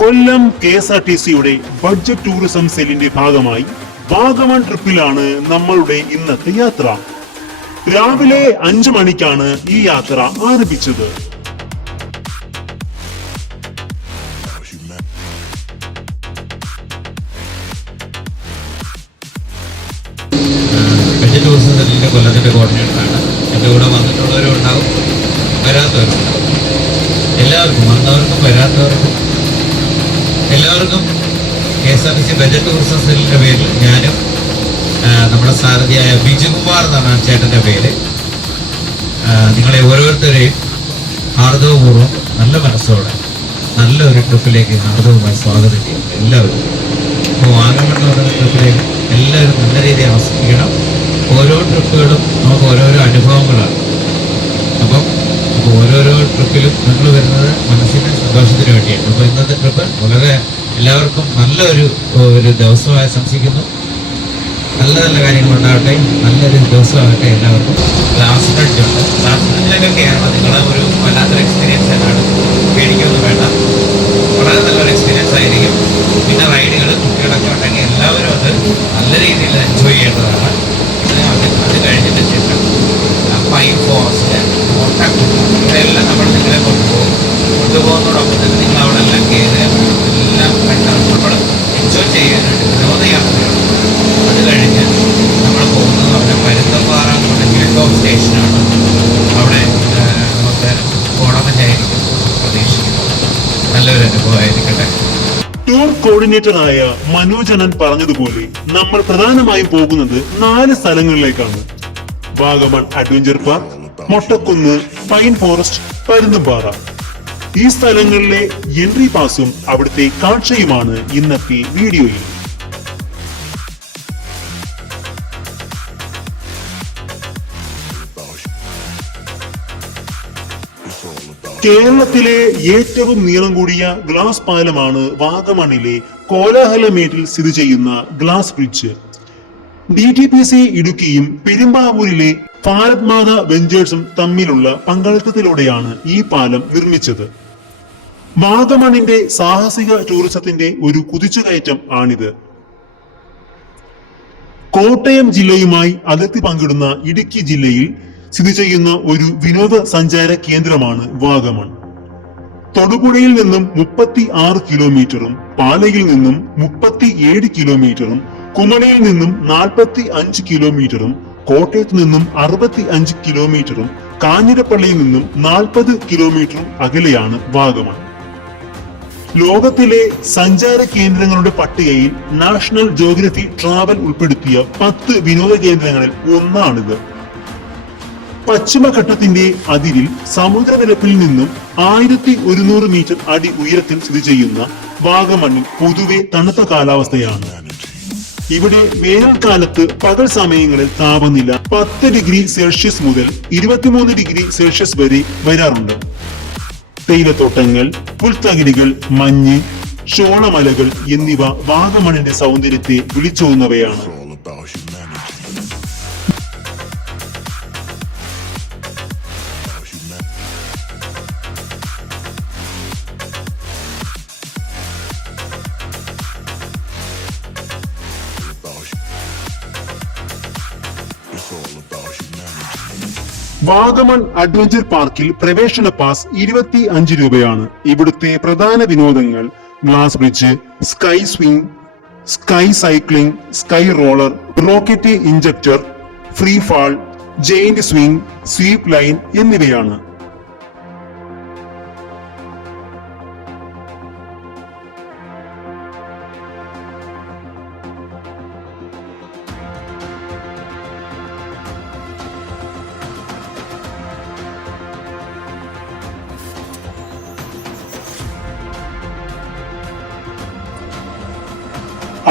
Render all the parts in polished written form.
കൊല്ലം KSRTCയുടെ budget tourism സെല്ലിന്റെ ഭാഗമായി വാഗമൺ ട്രിപ്പിലാണ് നമ്മളുടെ ഇന്നത്തെ യാത്ര. രാവിലെ 5 മണിക്കാണ് ഈ യാത്ര ആരംഭിച്ചത്. ബഡ്ജറ്റ് ടൂറിസം സെല്ലിന്റെ കൊല്ലത്തിന്റെ കോർഡിനേറ്ററാണ്. എൻ്റെ കൂടെ വന്നിട്ടുള്ളവരും ഉണ്ടാവും, വരാത്തവരും ഉണ്ടാവും. എല്ലാവർക്കും, വന്നവർക്കും വരാത്തവർക്കും എല്ലാവർക്കും KSRTC ബഡ്ജറ്റ് ടൂറിസം സെല്ലിന്റെ പേരിൽ ഞാനും നമ്മുടെ സാരഥിയായ ബിജുകുമാർ എന്നാണ് ചേട്ടൻ്റെ പേര്, നിങ്ങളെ ഓരോരുത്തരെയും ഹാർദവപൂർവ്വം നല്ല മനസ്സോടെ നല്ലൊരു ട്രിപ്പിലേക്ക് ഹാർദവമായി സ്വാഗതം ചെയ്യും എല്ലാവരും. അപ്പോൾ വാഗമൺ എന്ന് പറയുന്ന ട്രിപ്പിലേക്ക് എല്ലാവരും നല്ല രീതിയിൽ ആസ്വദിക്കണം. ഓരോ ട്രിപ്പുകളും നമുക്ക് ഓരോരോ അനുഭവങ്ങളാണ്. അപ്പോൾ ഓരോരോ ട്രിപ്പിലും നിങ്ങൾ വരുന്നത് മനസ്സിന് സന്തോഷത്തിന് വേണ്ടിയാണ്. അപ്പോൾ ഇന്നത്തെ ട്രിപ്പ് വളരെ എല്ലാവർക്കും നല്ലൊരു ദിവസമായി ആശംസിക്കുന്നു. നല്ല നല്ല കാര്യങ്ങൾ ഉണ്ടാവട്ടെ, നല്ലൊരു ദിവസമാകട്ടെ എല്ലാവർക്കും. ഗ്ലാസ് ബ്രിഡ്ജ് ഉണ്ട്. ഗ്ലാസ് ബ്രിഡ്ജിലൊക്കെ കയറണം. നിങ്ങളെ ഒരു വല്ലാത്തൊരു എക്സ്പീരിയൻസ് തന്നെയാണ്, പേടിക്കൊന്നും വേണ്ട. വളരെ നല്ലൊരു എക്സ്പീരിയൻസ് ആയിരിക്കും. പിന്നെ റൈഡുകൾ കുട്ടികളൊക്കെ ഉണ്ടെങ്കിൽ എല്ലാവരും അത് നല്ല രീതിയിൽ എൻജോയ് ചെയ്യേണ്ടതാണ്. അത് കഴിഞ്ഞിട്ട് ശേഷം പൈൻ ഫോറസ്റ്റ്, ഇവരെല്ലാം നമ്മൾ നിങ്ങളെ കൊണ്ടുപോകുന്നതോടൊപ്പം തന്നെ നിങ്ങൾ അവിടെ എല്ലാം കയറി എല്ലാം കണ്ട് നമ്മൾ എൻജോയ് ചെയ്യാനായിട്ട് വിനോദയാത്രയാണ്. അത് കഴിഞ്ഞ് നമ്മൾ പോകുന്നത് അവിടെ പരുന്തപ്പാറ ഹിൽ സ്റ്റേഷനാണ്. അവിടെ നമുക്ക് ഓണമെന്നായിരിക്കും പ്രതീക്ഷിക്കുന്നത്. നല്ലൊരു അനുഭവമായിരിക്കട്ടെ. ടൂർ കോർഡിനേറ്ററായ മനോജനൻ പറഞ്ഞതുപോലെ നമ്മൾ പ്രധാനമായും പോകുന്നത് 4 സ്ഥലങ്ങളിലേക്കാണ്: Vagamon adventure park, Mottakunnu, pine forest, Parunthumpara. ഈ സ്ഥലങ്ങളിലെ എൻട്രി പാസും അവിടുത്തെ കാഴ്ചയുമാണ് ഇന്നത്തെ വീഡിയോയിൽ. കേരളത്തിലെ ഏറ്റവും നീളം കൂടിയ ഗ്ലാസ് പാലമാണ് വാഗമണിലെ കോലാഹലമേട്ടിൽ സ്ഥിതി ചെയ്യുന്ന glass bridge. DTPC ഇടുക്കിയും പെരുമ്പാവൂരിലെ Bharat Mata വെഞ്ചേഴ്സും തമ്മിലുള്ള പങ്കാളിത്തത്തിലൂടെയാണ് ഈ പാലം നിർമ്മിച്ചത്. വാഗമണിന്റെ സാഹസിക ടൂറിസത്തിന്റെ ഒരു കുതിച്ചുകയറ്റം ആണിത്. കോട്ടയം ജില്ലയുമായി അതിർത്തി പങ്കിടുന്ന ഇടുക്കി ജില്ലയിൽ സ്ഥിതി ചെയ്യുന്ന ഒരു വിനോദസഞ്ചാര കേന്ദ്രമാണ് വാഗമൺ. തൊടുപുഴയിൽ നിന്നും 36 കിലോമീറ്ററും പാലയിൽ നിന്നും 37 കിലോമീറ്ററും കുമളിയിൽ നിന്നും 45 കിലോമീറ്ററും കോട്ടയത്ത് നിന്നും 65 കിലോമീറ്ററും കാഞ്ഞിരപ്പള്ളിയിൽ നിന്നും 40 കിലോമീറ്ററും അകലെയാണ് വാഗമൺ. ലോകത്തിലെ സഞ്ചാര കേന്ദ്രങ്ങളുടെ പട്ടികയിൽ നാഷണൽ ജോഗ്രഫി ട്രാവൽ ഉൾപ്പെടുത്തിയ 10 വിനോദ കേന്ദ്രങ്ങളിൽ ഒന്നാണിത്. പശ്ചിമഘട്ടത്തിന്റെ അതിരിൽ സമുദ്രനിരപ്പിൽ നിന്നും 1100 മീറ്റർ അടി ഉയരത്തിൽ സ്ഥിതി ചെയ്യുന്ന വാഗമണ്ണിൽ പൊതുവെ തണുത്ത കാലാവസ്ഥയാണ്. ഇവിടെ വേനൽക്കാലത്ത് പകൽ സമയങ്ങളിൽ താപനില 10 ഡിഗ്രി സെൽഷ്യസ് മുതൽ 23 ഡിഗ്രി സെൽഷ്യസ് വരെ വരാറുണ്ട്. തേയിലത്തോട്ടങ്ങൾ, പുൽത്തകിടികൾ, മഞ്ഞ്, ചോളമലകൾ എന്നിവ വാഗമണിന്റെ സൗന്ദര്യത്തെ വിളിച്ചോതുന്നവയാണ്. വാഗമൺ അഡ്വഞ്ചർ പാർക്കിൽ പ്രവേശന പാസ് 25 രൂപയാണ്. ഇവിടുത്തെ പ്രധാന വിനോദങ്ങൾ glass bridge, sky swing, sky cycling, sky roller, rocket injector, free fall, giant swing, sweep line എന്നിവയാണ്.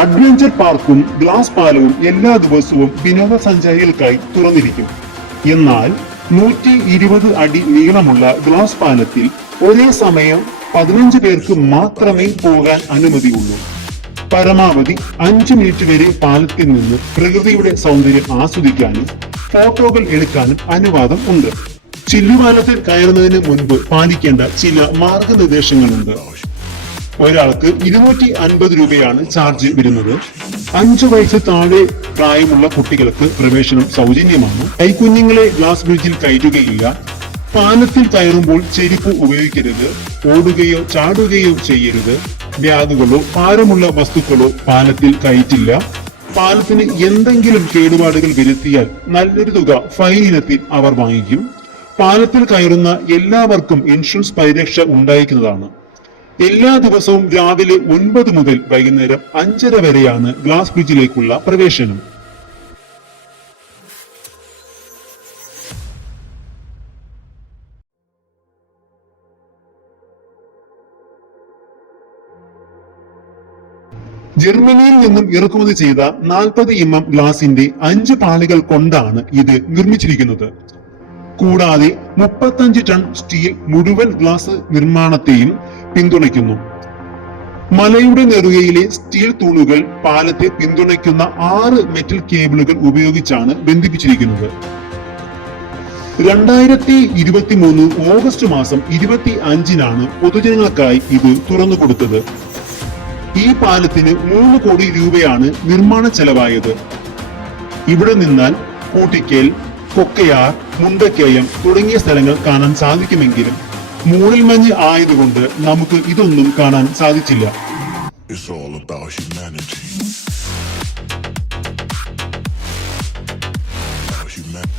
അഡ്വഞ്ചർ പാർക്കും ഗ്ലാസ് പാലവും എല്ലാ ദിവസവും വിനോദസഞ്ചാരികൾക്കായി തുറന്നിരിക്കും. എന്നാൽ 120 അടി നീളമുള്ള ഗ്ലാസ് പാലത്തിൽ ഒരേ സമയം 15 പേർക്ക് മാത്രമേ പോകാൻ അനുമതിയുള്ളൂ. പരമാവധി 5 മിനിറ്റ് വരെ പാലത്തിൽ നിന്ന് പ്രകൃതിയുടെ സൗന്ദര്യം ആസ്വദിക്കാനും ഫോട്ടോകൾ എടുക്കാനും അനുവാദം ഉണ്ട്. ചില്ലുപാലത്തിൽ കയറുന്നതിന് മുൻപ് പാലിക്കേണ്ട ചില മാർഗനിർദ്ദേശങ്ങളുണ്ട്. ഒരാൾക്ക് 250 രൂപയാണ് ചാർജ് വരുന്നത്. 5 വയസ്സ് താഴെ പ്രായമുള്ള കുട്ടികൾക്ക് പ്രവേശനം സൗജന്യമാണ്. കൈക്കുഞ്ഞുങ്ങളെ ഗ്ലാസ് ബ്രിഡ്ജിൽ കയറ്റുകയില്ല. പാലത്തിൽ കയറുമ്പോൾ ചെരുപ്പ് ഉപയോഗിക്കരുത്. ഓടുകയോ ചാടുകയോ ചെയ്യരുത്. ബാഗുകളോ ഭാരമുള്ള വസ്തുക്കളോ പാലത്തിൽ കയറ്റില്ല. പാലത്തിന് എന്തെങ്കിലും കേടുപാടുകൾ വരുത്തിയാൽ നല്ലൊരു തുക ഫൈൻ ഇനത്തിൽ അവർ വാങ്ങിക്കും. പാലത്തിൽ കയറുന്ന എല്ലാവർക്കും ഇൻഷുറൻസ് പരിരക്ഷ ഉണ്ടായിരിക്കുന്നതാണ്. എല്ലാ ദിവസവും രാവിലെ 9 മുതൽ വൈകുന്നേരം 5:30 വരെയാണ് ഗ്ലാസ് ബ്രിഡ്ജിലേക്കുള്ള പ്രവേശനം. ജർമ്മനിയിൽ നിന്നും ഇറക്കുമതി ചെയ്ത 40 mm ഗ്ലാസിന്റെ 5 പാളികൾ കൊണ്ടാണ് ഇത് നിർമ്മിച്ചിരിക്കുന്നത്. കൂടാതെ 35 ടൺ സ്റ്റീൽ മുഴുവൻ ഗ്ലാസ് നിർമ്മാണത്തെയും പിന്തുണയ്ക്കുന്നു. മലയുടെ നെറുകയിലെ സ്റ്റീൽ തൂണുകൾ പാലത്തെ പിന്തുണയ്ക്കുന്ന 6 മെറ്റൽ കേബിളുകൾ ഉപയോഗിച്ചാണ് ബന്ധിപ്പിച്ചിരിക്കുന്നത്. 2023 ഓഗസ്റ്റ് മാസം 25-നാണ് പൊതുജനങ്ങൾക്കായി ഇത് തുറന്നുകൊടുത്തത്. ഈ പാലത്തിന് 3 കോടി രൂപയാണ് നിർമ്മാണ ചെലവായത്. ഇവിടെ നിന്നാൽ കൂട്ടിക്കൽ, കൊക്കയാർ, മുണ്ടക്കയം തുടങ്ങിയ സ്ഥലങ്ങൾ കാണാൻ സാധിക്കുമെങ്കിലും മൂടൽമഞ്ഞ് ആയതുകൊണ്ട് നമുക്ക് ഇതൊന്നും കാണാൻ സാധിച്ചില്ല. It's all about humanity. About humanity.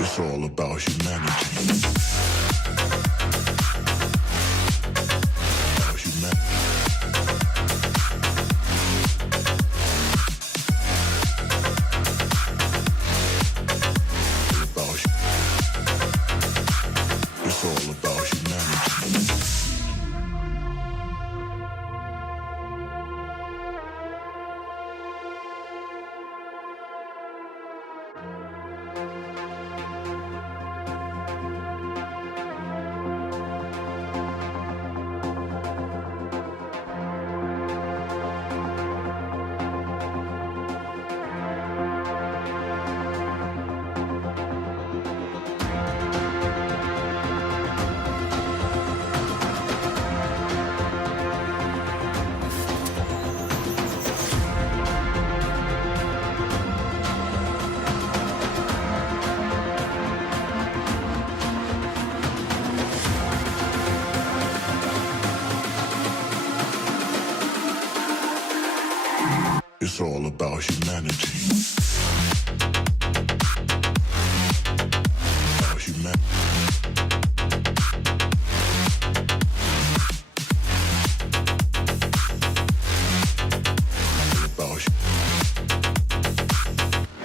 It's all about humanity. About humanity. It's all about humanity. It's all about humanity. About humanity.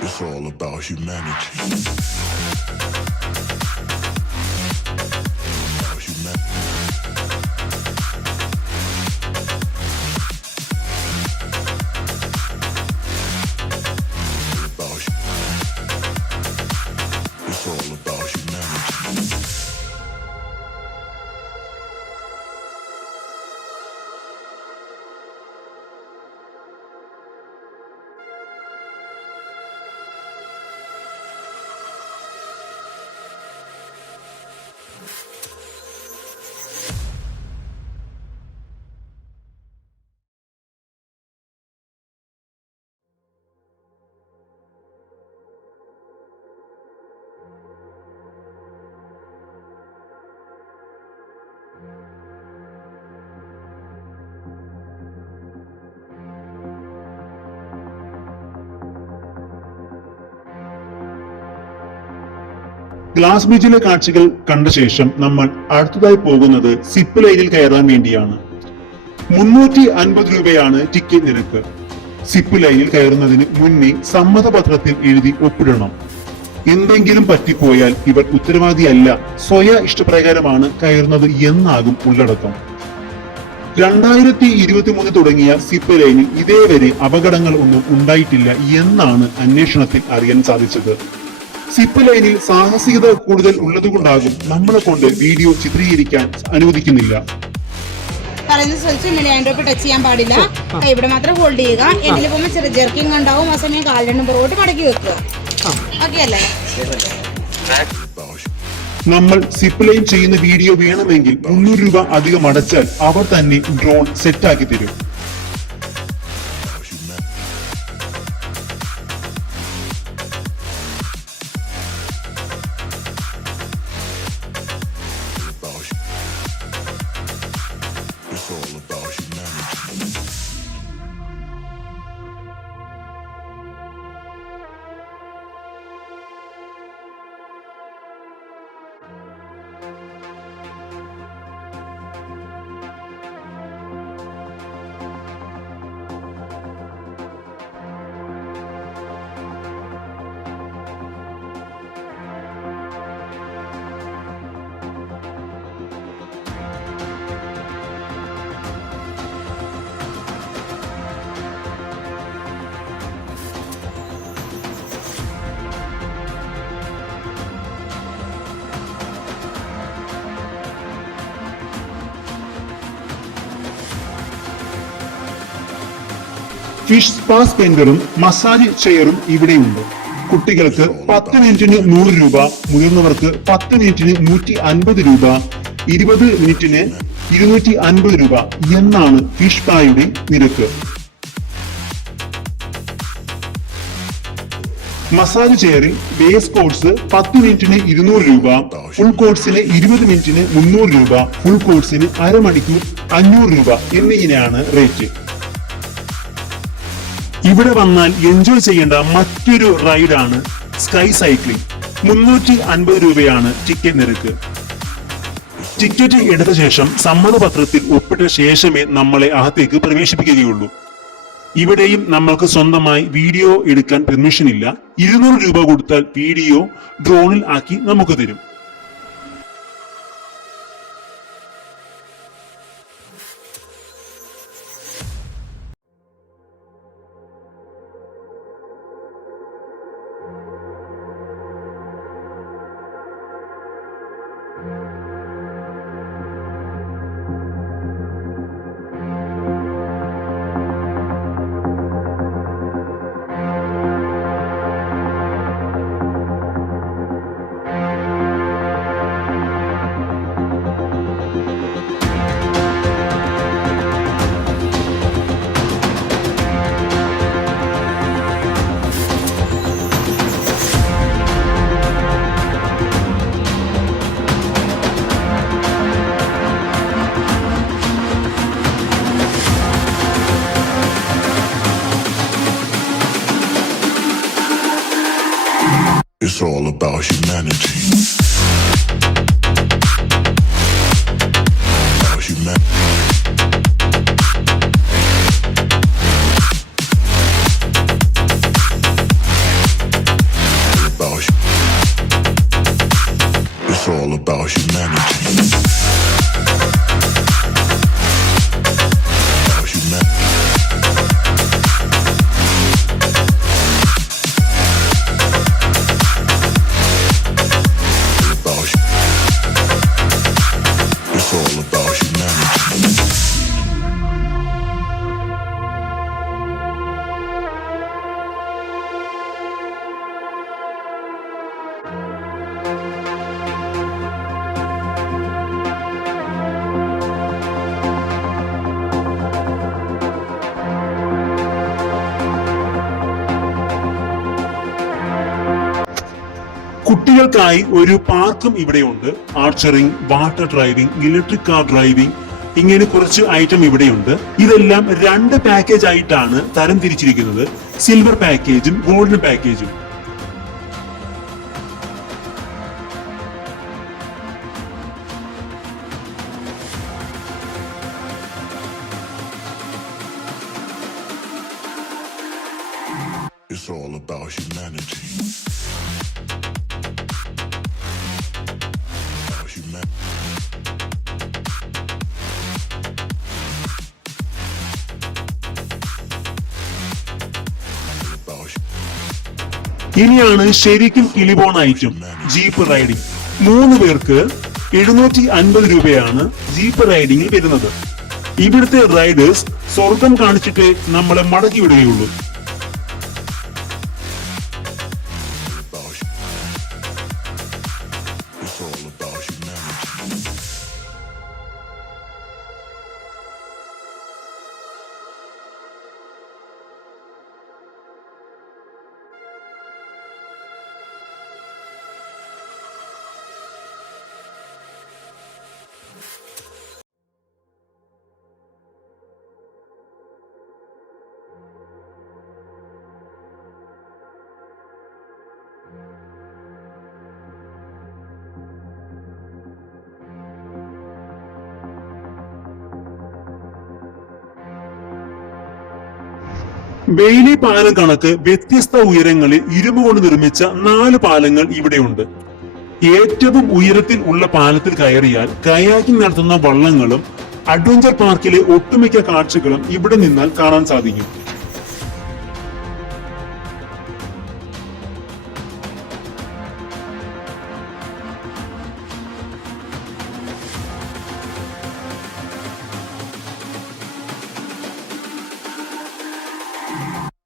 It's all about humanity. About humanity. It's all about humanity. Glass ബ്രിഡ്ജിലെ കാഴ്ചകൾ കണ്ട ശേഷം നമ്മൾ അടുത്തതായി പോകുന്നത് zip ലൈനിൽ കയറാൻ വേണ്ടിയാണ്. 350 രൂപയാണ് ടിക്കറ്റ് നിരക്ക്. സിപ്പ് ലൈനിൽ കയറുന്നതിന് മുന്നേ സമ്മതപത്രത്തിൽ എഴുതി ഒപ്പിടണം. എന്തെങ്കിലും പറ്റിപ്പോയാൽ ഇവർ ഉത്തരവാദിയല്ല, സ്വയ ഇഷ്ടപ്രകാരമാണ് കയറുന്നത് എന്നാകും ഉള്ളടക്കം. 2023 തുടങ്ങിയ സിപ്പ് ലൈനിൽ ഇതേവരെ അപകടങ്ങൾ ഒന്നും ഉണ്ടായിട്ടില്ല എന്നാണ് അന്വേഷണത്തിൽ അറിയാൻ സാധിച്ചത്. സിപ്പ് ലൈനിൽ സാഹസികത കൂടുതൽ ഉള്ളതുകൊണ്ടാകും നമ്മളെ കൊണ്ട് വീഡിയോ ചിത്രീകരിക്കാൻ അനുവദിക്കുന്നില്ല. പറയുന്നത് ശ്രദ്ധിച്ചു, ഹാൻഡ് റോപ്പ് ടച്ച് ചെയ്യാൻ പാടില്ല. കൈ ഇവിടെ മാത്രം ഹോൾഡ് ചെയ്യുക. എൻഡിൽ പോകുമ്പോൾ ചെറിയ ജെർക്കിംഗ് ഉണ്ടാവും. ആ സമയം കാൽ രണ്ടും പുറകോട്ട് മടക്കി വെക്കുക. ഓക്കെ അല്ലേ? നമ്മൾ സിപ്പ് ലൈൻ ചെയ്യുന്ന വീഡിയോ വേണമെങ്കിൽ 300 രൂപ അധികം അടച്ചാൽ അവർ തന്നെ ഡ്രോൺ സെറ്റാക്കി തരും. It's all about humanity. Fish spa സ്പെൻഡറും മസാജ് ചെയറും ഇവിടെയുണ്ട്. കുട്ടികൾക്ക് 10 മിനിറ്റിന് 100 രൂപ, മുതിർന്നവർക്ക് 10 മിനിറ്റിന് 150 രൂപ, 20 മിനിറ്റിന് 250 രൂപ എന്നാണ് ഫിഷ് സ്പായുടെ നിരക്ക്. മസാജ് ചെയറിൽ ബേസ് കോഴ്സ് 10 മിനിറ്റിന് 200 രൂപ, ഫുൾ കോഴ്സിന് 20 മിനിറ്റിന് 300 രൂപ, ഫുൾ കോഴ്സിന് അരമണിക്കൂർ 500 രൂപ എന്നിങ്ങനെയാണ് റേറ്റ്. ഇവിടെ വന്നാൽ എൻജോയ് ചെയ്യേണ്ട മറ്റൊരു റൈഡാണ് സ്കൈ സൈക്ലിംഗ്. 350 രൂപയാണ് ടിക്കറ്റ് നിരക്ക്. ടിക്കറ്റ് എടുത്ത ശേഷം സമ്മതപത്രത്തിൽ ഒപ്പിട്ട ശേഷമേ നമ്മളെ അകത്തേക്ക് പ്രവേശിപ്പിക്കുകയുള്ളൂ. ഇവിടെയും നമ്മൾക്ക് സ്വന്തമായി വീഡിയോ എടുക്കാൻ പെർമിഷൻ ഇല്ല. 200 രൂപ കൊടുത്താൽ വീഡിയോ ഡ്രോണിൽ ആക്കി നമുക്ക് തരും. It's all about humanity. About humanity. It's all about humanity. About humanity. It's all about humanity. കുട്ടികൾക്കായി ഒരു പാർക്കും ഇവിടെയുണ്ട്. Archering, water driving, electric car driving, ഇങ്ങനെ കുറച്ച് ഐറ്റം ഇവിടെയുണ്ട്. ഇതെല്ലാം 2 പാക്കേജ് ആയിട്ടാണ് തരം തിരിച്ചിരിക്കുന്നത്. സിൽവർ പാക്കേജും ഗോൾഡൻ പാക്കേജും. It's all about humanity. About humanity. ഇനിയാണ് ശരിക്കും കിളിപോണ ഐറ്റം, ജീപ്പ് റൈഡിംഗ്. 3 പേർക്ക് 750 രൂപയാണ് ജീപ്പ് റൈഡിംഗിൽ വരുന്നത്. ഇവിടുത്തെ റൈഡേഴ്സ് സ്വർഗം കാണിച്ചിട്ടേ നമ്മളെ മടക്കി വിടുകയുള്ളൂ. It's all about humanity. Bailey പാലം കണക്ക് വ്യത്യസ്ത ഉയരങ്ങളിൽ ഇരുമ്പ് കൊണ്ട് നിർമ്മിച്ച 4 പാലങ്ങൾ ഇവിടെയുണ്ട്. ഏറ്റവും ഉയരത്തിൽ ഉള്ള പാലത്തിൽ കയറിയാൽ കയാക്കിംഗ് നടത്തുന്ന വള്ളങ്ങളും അഡ്വഞ്ചർ പാർക്കിലെ ഒട്ടുമിക്ക കാഴ്ചകളും ഇവിടെ നിന്നാൽ കാണാൻ സാധിക്കും.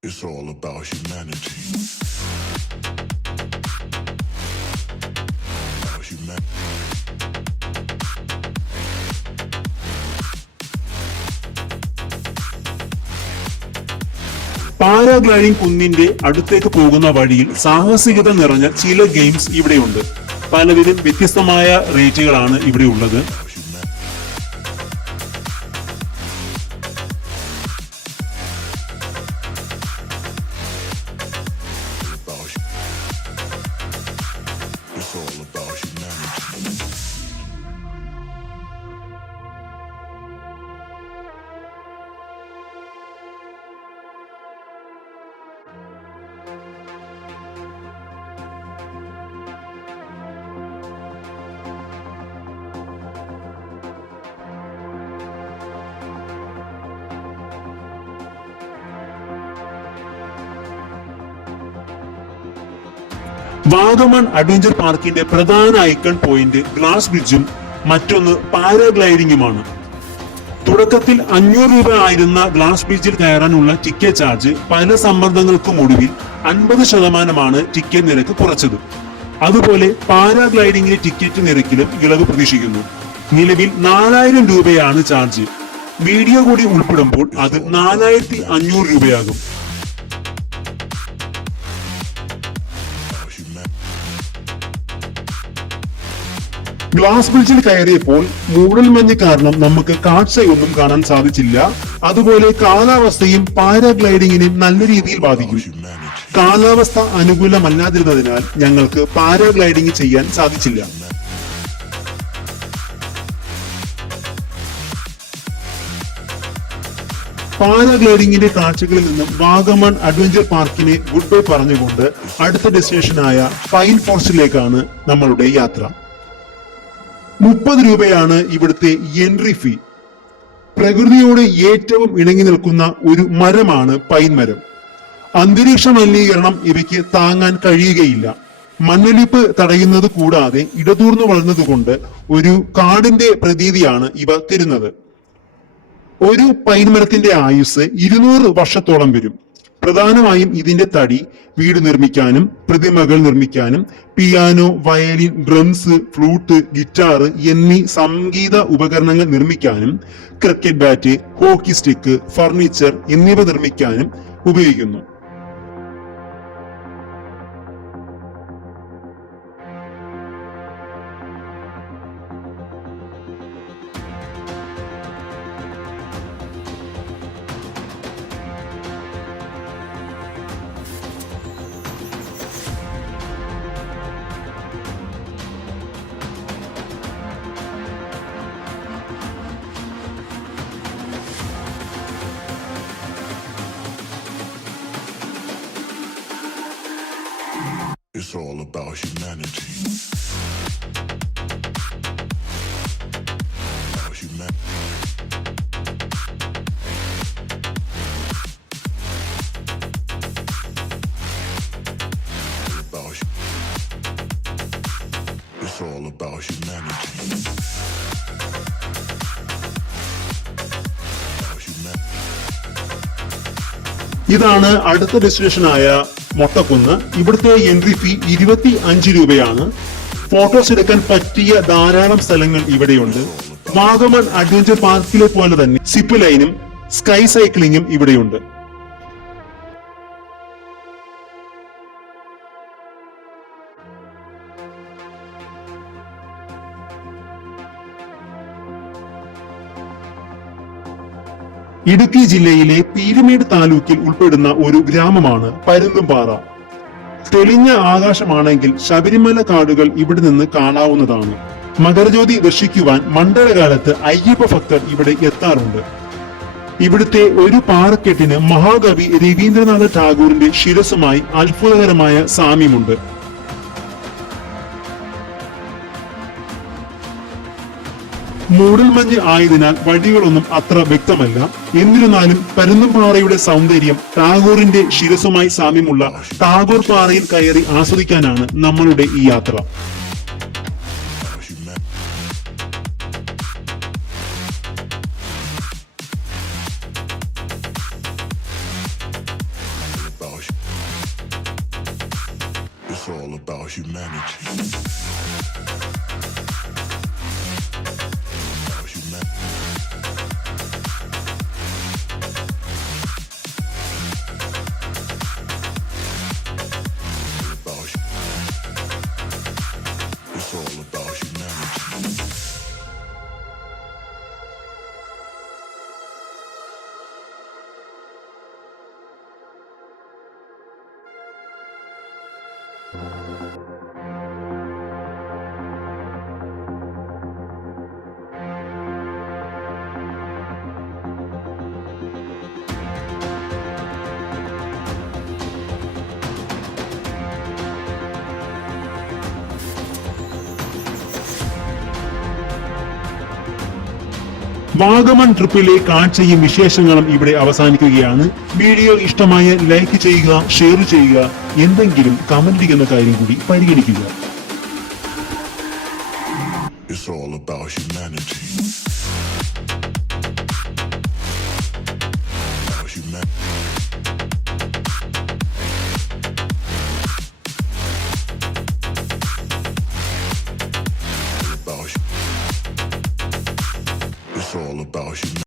It's all about humanity. About humanity. Paragliding കുന്നിന്റെ അടുത്തേക്ക് പോകുന്ന വഴിയിൽ സാഹസികത നിറഞ്ഞ ചില ഗെയിംസ് ഇവിടെയുണ്ട്. പലതിലും വ്യത്യസ്തമായ റേറ്റുകളാണ് ഇവിടെ ഉള്ളത്. It's all about humanity. Vagamon adventure പാർക്കിന്റെ പ്രധാന ഐക്കൺ പോയിന്റ് ഗ്ലാസ് ബ്രിഡ്ജും മറ്റൊന്ന് പാരാഗ്ലൈഡിംഗുമാണ്. തുടക്കത്തിൽ 500 രൂപ ആയിരുന്ന ഗ്ലാസ് ബ്രിഡ്ജിൽ കയറാനുള്ള ടിക്കറ്റ് ചാർജ് പല സമ്മർദ്ദങ്ങൾക്കും ഒടുവിൽ 50% ടിക്കറ്റ് നിരക്ക് കുറച്ചത്. അതുപോലെ പാരാഗ്ലൈഡിംഗിലെ ടിക്കറ്റ് നിരക്കിലും ഇളവ് പ്രതീക്ഷിക്കുന്നു. നിലവിൽ 4000 രൂപയാണ് ചാർജ്. വീഡിയോ കൂടി ഉൾപ്പെടുമ്പോൾ അത് 4500 രൂപയാകും. ഗ്ലാസ് ബ്രിഡ്ജിൽ കയറിയപ്പോൾ മൂടൽമഞ്ഞ് കാരണം നമുക്ക് കാഴ്ചയൊന്നും കാണാൻ സാധിച്ചില്ല. അതുപോലെ കാലാവസ്ഥയും പാരാഗ്ലൈഡിങ്ങിനെ നല്ല രീതിയിൽ ബാധിക്കും. കാലാവസ്ഥ അനുകൂലമല്ലാതിരുന്നതിനാൽ ഞങ്ങൾക്ക് പാരാഗ്ലൈഡിംഗ് ചെയ്യാൻ സാധിച്ചില്ല. പാരാഗ്ലൈഡിംഗിന്റെ കാഴ്ചകളിൽ നിന്നും വാഗമൺ അഡ്വഞ്ചർ പാർക്കിനെ ഗുഡ് ബൈ പറഞ്ഞുകൊണ്ട് അടുത്ത ഡെസ്റ്റിനേഷനായ പൈൻ ഫോറസ്റ്റിലേക്കാണ് നമ്മളുടെ യാത്ര. 30 രൂപയാണ് ഇവിടുത്തെ എൻട്രി ഫീ. പ്രകൃതിയോട് ഏറ്റവും ഇണങ്ങി നിൽക്കുന്ന ഒരു മരമാണ് പൈൻ മരം. അന്തരീക്ഷ മലിനീകരണം ഇവയ്ക്ക് താങ്ങാൻ കഴിയുകയില്ല. മണ്ണൊലിപ്പ് തടയുന്നത് കൂടാതെ ഇടതൂർന്നു വളർന്നതുകൊണ്ട് ഒരു കാടിന്റെ പ്രതീതിയാണ് ഇവ തരുന്നത്. ഒരു പൈൻ മരത്തിന്റെ ആയുസ് 200 വർഷത്തോളം വരും. പ്രധാനമായും ഇതിന്റെ തടി വീട് നിർമ്മിക്കാനും പ്രതിമകൾ നിർമ്മിക്കാനും piano, violin, drums, flute, guitar എന്നീ സംഗീത ഉപകരണങ്ങൾ നിർമ്മിക്കാനും cricket bat, hockey stick, furniture എന്നിവ നിർമ്മിക്കാനും ഉപയോഗിക്കുന്നു. It's all about humanity. About humanity. It's all about humanity. ഇതാണ് അടുത്ത ഡെസ്റ്റിനേഷനായ മൊട്ടക്കുന്ന്. ഇവിടുത്തെ എൻട്രി ഫീ 25 രൂപയാണ്. ഫോട്ടോസ് എടുക്കാൻ പറ്റിയ ധാരാളം സ്ഥലങ്ങൾ ഇവിടെയുണ്ട്. വാഗമൺ അഡ്വഞ്ചർ പാർക്കിലെ പോലെ തന്നെ സിപ്പ് ലൈനും സ്കൈ സൈക്ലിങ്ങും ഇവിടെയുണ്ട്. ഇടുക്കി ജില്ലയിലെ പീരുമേട് താലൂക്കിൽ ഉൾപ്പെടുന്ന ഒരു ഗ്രാമമാണ് പരുന്തുംപാറ. തെളിഞ്ഞ ആകാശമാണെങ്കിൽ ശബരിമല കാടുകൾ ഇവിടെ നിന്ന് കാണാവുന്നതാണ്. മകരജ്യോതി ദർശിക്കുവാൻ മണ്ഡലകാലത്ത് അയ്യപ്പ ഭക്തർ ഇവിടെ എത്താറുണ്ട്. ഇവിടുത്തെ ഒരു പാറക്കെട്ടിന് മഹാകവി രവീന്ദ്രനാഥ ടാഗോറിന്റെ ശിരസുമായി അത്ഭുതകരമായ സാമ്യമുണ്ട്. മൂടൽമഞ്ഞ് ആയതിനാൽ വഴികളൊന്നും അത്ര വ്യക്തമല്ല. എന്നിരുന്നാലും പരുന്തുംപാറയുടെ സൗന്ദര്യം ടാഗോറിന്റെ ശിരസുമായി സാമ്യമുള്ള ടാഗോർ പാറയിൽ കയറി ആസ്വദിക്കാനാണ് നമ്മളുടെ ഈ യാത്ര. It's all about humanity. It's all about humanity. Vagamon ട്രിപ്പിലെ കാഴ്ചയും വിശേഷങ്ങളും ഇവിടെ അവസാനിക്കുകയാണ്. വീഡിയോ ഇഷ്ടമായ ലൈക്ക് ചെയ്യുക, ഷെയർ ചെയ്യുക, എന്തെങ്കിലും കമന്റ് ചെയ്യുന്ന കാര്യം കൂടി പരിഗണിക്കുക. It's all about humanity. It's all about humanity.